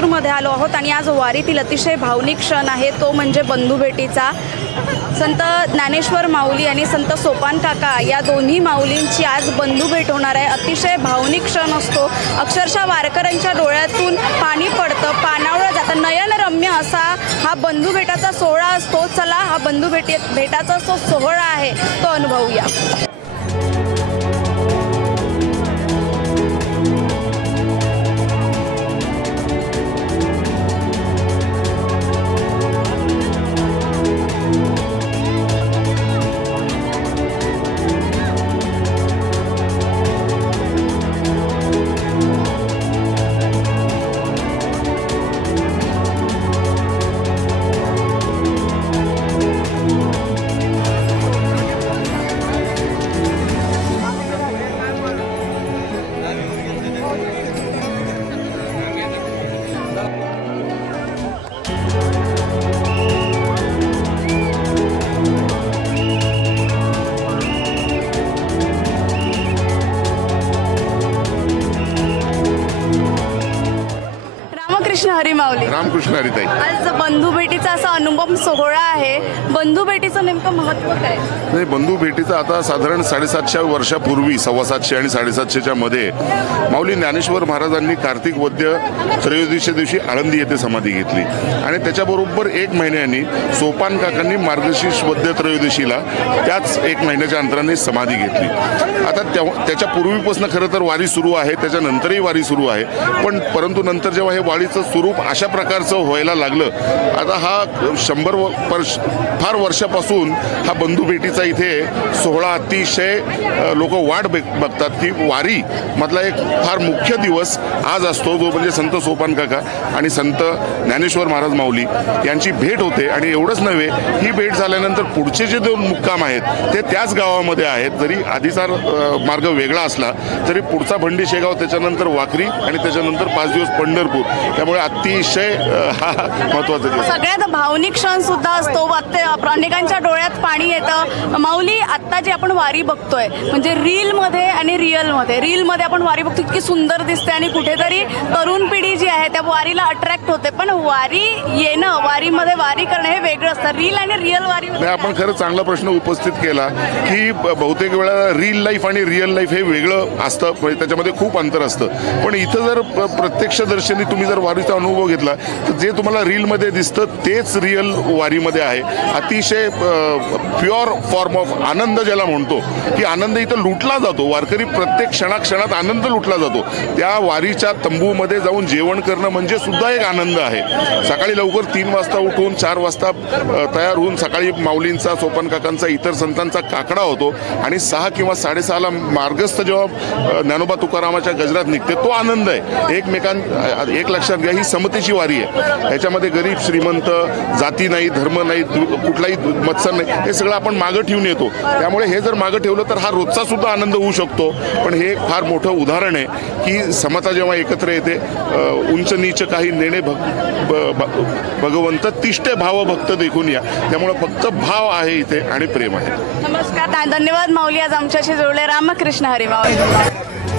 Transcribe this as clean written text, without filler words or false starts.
म्हैसूरमध्ये आलो आहोत आणि आज वारीतील अतिशय भावनिक क्षण आहे तो म्हणजे बंधुभेटीचा। संत ज्ञानेश्वर माऊली आणि संत सोपान काका या दोन्ही माऊलींची आज बंधुभेट होणार आहे। अतिशय भावनिक क्षण असतो, अक्षरशः वारकऱ्यांच्या डोळ्यातून पाणी पडतं, पाणावळं जातं, नयनरम्य असा हा बंधुभेटाचा सोहळा असतो। चला हा भेटाचा जो सोहळा आहे तो अनुभवूया। रामकृष्ण हरी माऊली। रामकृष्ण हरी ताई। आज बंधुभेटीचा असा अनुपम सोहळा आहे, बंधुभेटीचं नेमकं महत्त्व काय? नाही, बंधुभेटीचं आता साधारण 750 वर्षापूर्वी 750 आणि 750च्या मध्ये माऊली ज्ञानेश्वर महाराजांनी कार्तिक वद्य त्रयोदशीच्या दिवशी आळंदी येथे समाधी घेतली आणि त्याच्याबरोबर 1 महिन्यानी सोपान काकांनी मार्गशीर्ष वद्य त्रयोदशीला त्याच 1 महिन्याच्या अंतराने समाधी घेतली। आता त्याच्या पूर्वीपासून खरं तर वारी सुरू आहे, त्याच्यानंतरही वारी सुरू आहे, परंतु नंतर जेव्हा हे वारीचं स्वरूप अशा प्रकारचं व्हायला लागलं, आता हा 100 फार वर्षापासून हा बंधुभेटीचा इथे सोहळा अतिशय लोक वाट बघतात की वारी मधला एक फार मुख्य दिवस आज असतो, जो म्हणजे संत सोपान काका आणि संत ज्ञानेश्वर महाराज माऊली यांची भेट होते। आणि एवढंच नव्हे, ही भेट झाल्यानंतर पुढचे जे 2 मुक्काम आहेत ते त्याच गावामध्ये आहेत। जरी आधीचा मार्ग वेगळा असला तरी पुढचा भंडी शेगाव, त्याच्यानंतर वाखरी आणि त्याच्यानंतर 5 दिवस पंढरपूर, त्यामुळे अतिशय हा महत्त्वाचा दिवस। सगळ्यात भावनिक क्षण सुद्धा असतो, अनेकांच्या डोळ्यात पाणी येतं। माऊली, आता जे आपण वारी बघतोय म्हणजे रीलमध्ये आणि रीलमध्ये आपण वारी बघतो, इतकी सुंदर दिसते आणि कुठेतरी तरुण पिढी जी आहे त्या वारीला अट्रॅक्ट होते, पण वारी येणं, वारीमध्ये वारी करणं हे वेगळं असतं। रील आणि रिअल वारी आपण खरं चांगला प्रश्न उपस्थित केला की बहुतेक वेळा रील लाईफ आणि रिअल लाईफ हे वेगळं असतं, त्याच्यामध्ये खूप अंतर असतं। पण इथं जर प्रत्यक्षदर्शनी तुम्ही जर वारीचा अनुभव घेतला तर जे तुम्हाला रीलमध्ये दिसतं तेच रिअल वारीमध्ये आहे। अतिशय प्युअर फॉर्म ऑफ आनंद ज्याला म्हणतो की आनंद इथं लुटला जातो, वारकरी प्रत्येक क्षणाक्षणात आनंद लुटला जातो। त्या वारीच्या तंबूमध्ये जाऊन जेवण करणं म्हणजे सुद्धा एक आनंद आहे। सकाळी लवकर 3 वाजता उठून 4 वाजता तयार होऊन सकाळी माऊलींचा, सोपान काकांचा, इतर संतांचा काकडा होतो आणि 6 किंवा 6:30ला मार्गस्थ जेव्हा ज्ञानोबा तुकारामाच्या गजरात निघते, तो आनंद आहे। एक लक्षात घ्या, ही समतेची वारी आहे। ह्याच्यामध्ये गरीब श्रीमंत, जाती नाही, धर्म नाही, कुठलाही मत्सर नाही, हे सगळं आपण मागं ठेवून येतो। त्यामुळे हे जर मागं ठेवलं तर हा रोजचा सुद्धा आनंद होऊ शकतो। पण हे फार मोठं उदाहरण आहे की समता जेव्हा एकत्र येते, उंच नीच काही नेणे भगवंत तिष्ठे भाव भक्त देखून या, त्यामुळे फक्त भाव आहे इथे आणि प्रेम आहे। नमस्कार, धन्यवाद माऊली, आज आमच्याशी जोडले। रामकृष्ण हरी माऊली।